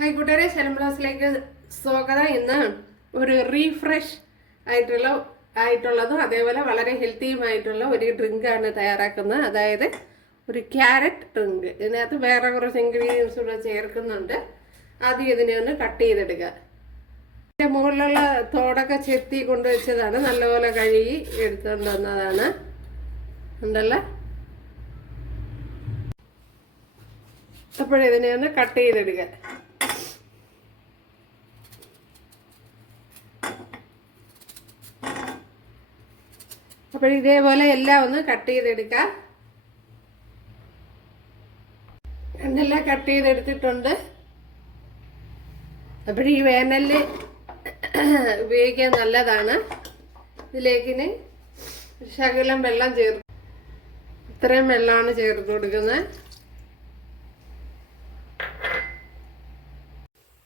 Hi കൂട്ടുകാരെ, ശരംബ്ലാസിലേക്ക് സ്വാഗതം. ഇന്ന് ഒരു റീഫ്രഷ് ആയിട്ടുള്ളതും അതേപോലെ വളരെ ഹെൽത്തിയുമായിട്ടുള്ള ഒരു ഡ്രിങ്കാണ് തയ്യാറാക്കുന്നത്. അതായത് ഒരു ക്യാരറ്റ് ഡ്രിങ്ക്. ഇതിനകത്ത് വേറെ കുറച്ച് ഇൻഗ്രീഡിയൻസ് കൂടെ ചേർക്കുന്നുണ്ട്. ആദ്യം ഇതിനെ ഒന്ന് കട്ട് ചെയ്തെടുക്കുക. ഇതിൻ്റെ മുകളിലുള്ള തോടൊക്കെ ചെത്തി കൊണ്ടുവച്ചതാണ്, നല്ലപോലെ കഴുകി എടുത്തുകൊണ്ട് വന്നതാണ്. ഉണ്ടല്ലോ. അപ്പോഴിതിനെ ഒന്ന് കട്ട് ചെയ്തെടുക്കുക. അപ്പോൾ ഇതേപോലെ എല്ലാം ഒന്ന് കട്ട് ചെയ്തെടുക്കാം. എന്നെല്ലാം കട്ട് ചെയ്തെടുത്തിട്ടുണ്ട്. അപ്പോൾ ഈ വേനലിൽ ഉപയോഗിക്കാൻ നല്ലതാണ്. ഇതിലേക്കിന് ശകലം വെള്ളം ചേർത്ത്, ഇത്രയും വെള്ളമാണ് ചേർത്ത് കൊടുക്കുന്നത്.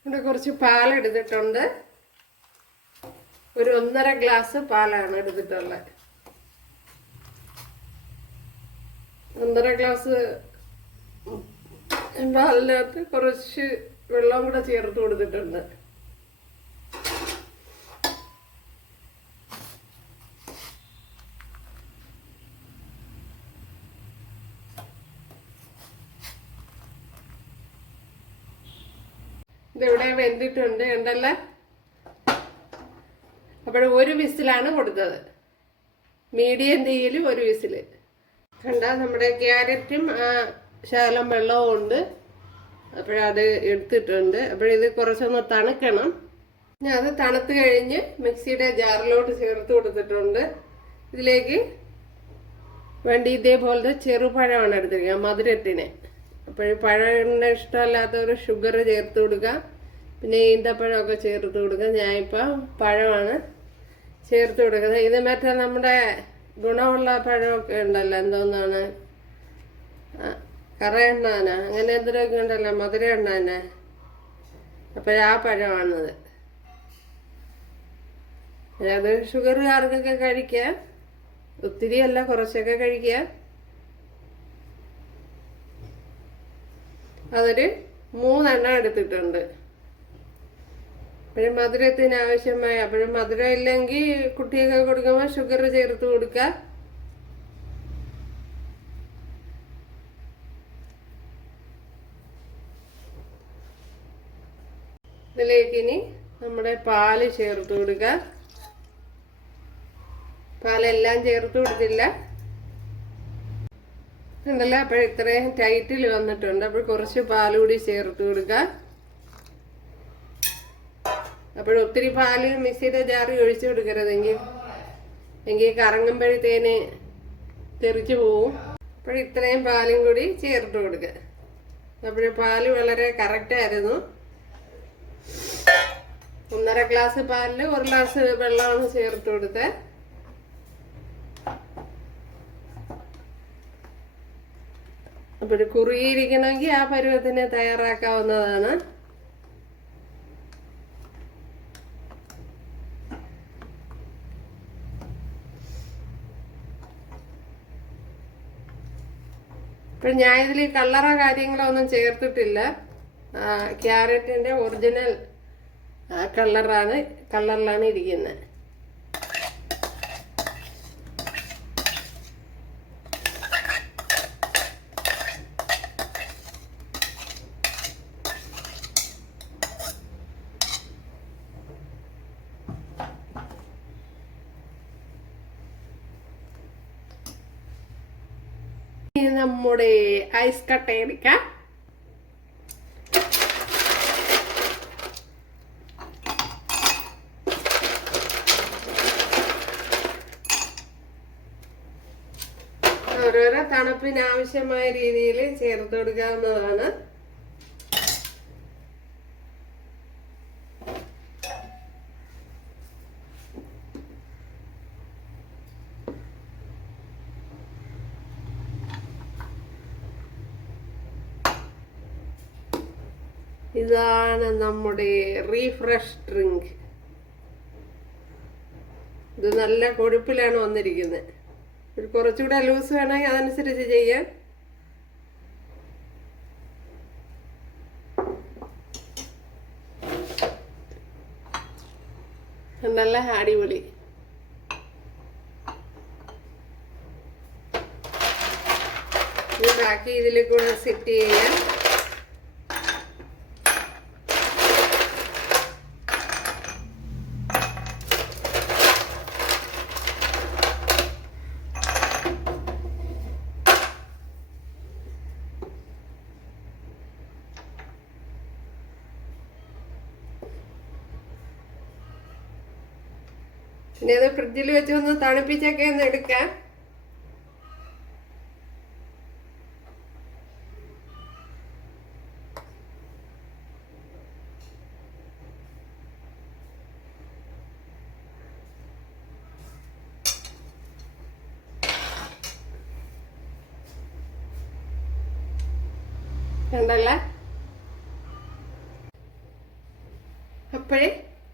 ഇവിടെ കുറച്ച് പാലെടുത്തിട്ടുണ്ട്. ഒരു 1.5 ഗ്ലാസ് പാലാണ് എടുത്തിട്ടുള്ളത്. 1.5 ഗ്ലാസ് പാലിനകത്ത് കുറച്ച് വെള്ളം കൂടെ ചേർത്ത് കൊടുത്തിട്ടുണ്ട്. ഇതിവിടെ വെന്തിട്ടുണ്ട്, ഉണ്ടല്ലേ. അപ്പോൾ ഒരു വിസിലാണ് കൊടുത്തത്, മീഡിയം തീയിൽ ഒരു വിസിൽ. കണ്ട, നമ്മുടെ ക്യാരറ്റും ശകലം വെള്ളവും ഉണ്ട്. അപ്പോഴത് എടുത്തിട്ടുണ്ട്. അപ്പോഴിത് കുറച്ചൊന്ന് തണുക്കണം. ഞാൻ അത് തണുത്ത് കഴിഞ്ഞ് മിക്സിയുടെ ജാറിലോട്ട് ചേർത്ത് കൊടുത്തിട്ടുണ്ട്. ഇതിലേക്ക് വേണ്ടി ഇതേപോലത്തെ ചെറുപഴമാണ് എടുത്തിരിക്കുക, മധുരത്തിന്. അപ്പോൾ പഴം ഇഷ്ടമല്ലാത്തവർ ഷുഗർ ചേർത്ത് കൊടുക്കുക, പിന്നെ ഈന്തപ്പഴമൊക്കെ ചേർത്ത് കൊടുക്കുക. ഞാനിപ്പോൾ പഴമാണ് ചേർത്ത് കൊടുക്കുന്നത്. ഇത് മറ്റേ നമ്മുടെ ഗുണമുള്ള പഴമൊക്കെ ഉണ്ടല്ലോ, എന്തോന്നാണ്, കറയെണ്ണാന, അങ്ങനെ എന്തൊക്കെ ഉണ്ടല്ലോ, മധുര എണ്ണാന. അപ്പോൾ ആ പഴമാണിത്. അത് ഷുഗറുകാർക്കൊക്കെ കഴിക്കാം, ഒത്തിരി അല്ല, കുറച്ചൊക്കെ കഴിക്കാം. അതൊരു 3 എണ്ണം എടുത്തിട്ടുണ്ട്. അപ്പോഴും മധുരത്തിന് ആവശ്യമായ, അപ്പോഴും മധുരം ഇല്ലെങ്കിൽ കുട്ടിയൊക്കെ കൊടുക്കുമ്പോൾ ഷുഗർ ചേർത്ത് കൊടുക്കുക. ഇതിലേക്ക് ഇനി നമ്മുടെ പാല് ചേർത്ത് കൊടുക്കുക. പാലെല്ലാം ചേർത്ത് കൊടുത്തില്ല, ഉണ്ടല്ലോ. അപ്പോൾ ഇത്രയും ടൈറ്റിൽ വന്നിട്ടുണ്ട്. അപ്പോൾ കുറച്ച് പാൽ കൂടി ചേർത്ത് കൊടുക്കുക. അപ്പോൾ ഒത്തിരി പാല് മിക്സിയുടെ ജാറി ഒഴിച്ചു കൊടുക്കരുതെങ്കിൽ കറങ്ങുമ്പോഴത്തേന് തെറിച്ചു പോവും. അപ്പോൾ ഇത്രയും പാലും കൂടി ചേർത്ത് കൊടുക്കുക. അപ്പോൾ പാല് വളരെ കറക്റ്റായിരുന്നു. 1.5 ഗ്ലാസ് പാലിൽ 1 ഗ്ലാസ് വെള്ളമാണ് ചേർത്ത് കൊടുത്തത്. അപ്പോൾ കുറുകിയിരിക്കണമെങ്കിൽ ആ പരുവത്തിന് തയ്യാറാക്കാവുന്നതാണ്. ഇപ്പം ഞാൻ ഇതിൽ കളറോ കാര്യങ്ങളോ ഒന്നും ചേർത്തിട്ടില്ല. ക്യാരറ്റിൻ്റെ ഒറിജിനൽ കളറിലാണ് ഇരിക്കുന്നത്. നമ്മുടെ ഐസ് കട്ട എടുക്കാം. ഓരോരോ തണുപ്പിന് ആവശ്യമായ രീതിയിൽ ചേർത്ത് കൊടുക്കാവുന്നതാണ്. ഇതാണ് നമ്മുടെ റീഫ്രഷ് ഡ്രിങ്ക്. ഇത് നല്ല കൊഴുപ്പിലാണ് വന്നിരിക്കുന്നത്. കുറച്ചുകൂടെ ലൂസ് വേണമെങ്കിൽ അതനുസരിച്ച് ചെയ്യാം. നല്ല അടിപൊളി. ഇത് ബാക്കി ഇതിൽ കൂടെ സെറ്റ് ചെയ്യാം. ഇനി അത് ഫ്രിഡ്ജിൽ വെച്ച് ഒന്ന് തണുപ്പിച്ചൊക്കെ ഒന്ന് എടുക്കാം. കണ്ടല്ല. അപ്പോഴേ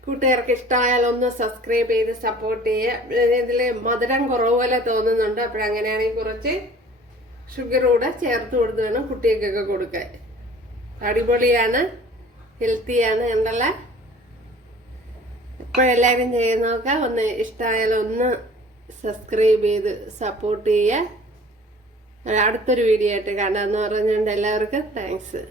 കൂട്ടുകാർക്ക് ഇഷ്ടമായാൽ ഒന്ന് സബ്സ്ക്രൈബ് ചെയ്ത് സപ്പോർട്ട് ചെയ്യുക. ഇതിൽ മധുരം കുറവ് പോലെ തോന്നുന്നുണ്ട്. അപ്പോഴങ്ങനെയാണെങ്കിൽ കുറച്ച് ഷുഗർ കൂടെ ചേർത്ത് കൊടുത്ത് വേണം കുട്ടികൾക്കൊക്കെ കൊടുക്കാൻ. അടിപൊളിയാണ്, ഹെൽത്തിയാണ്. കണ്ടല്ല. ഇപ്പോഴെല്ലാവരും ചെയ്ത് നോക്കാം. ഒന്ന് ഇഷ്ടമായാലും ഒന്ന് സബ്സ്ക്രൈബ് ചെയ്ത് സപ്പോർട്ട് ചെയ്യുക. അടുത്തൊരു വീഡിയോ ആയിട്ട് കാണാമെന്ന് പറഞ്ഞുകൊണ്ട് എല്ലാവർക്കും താങ്ക്സ്.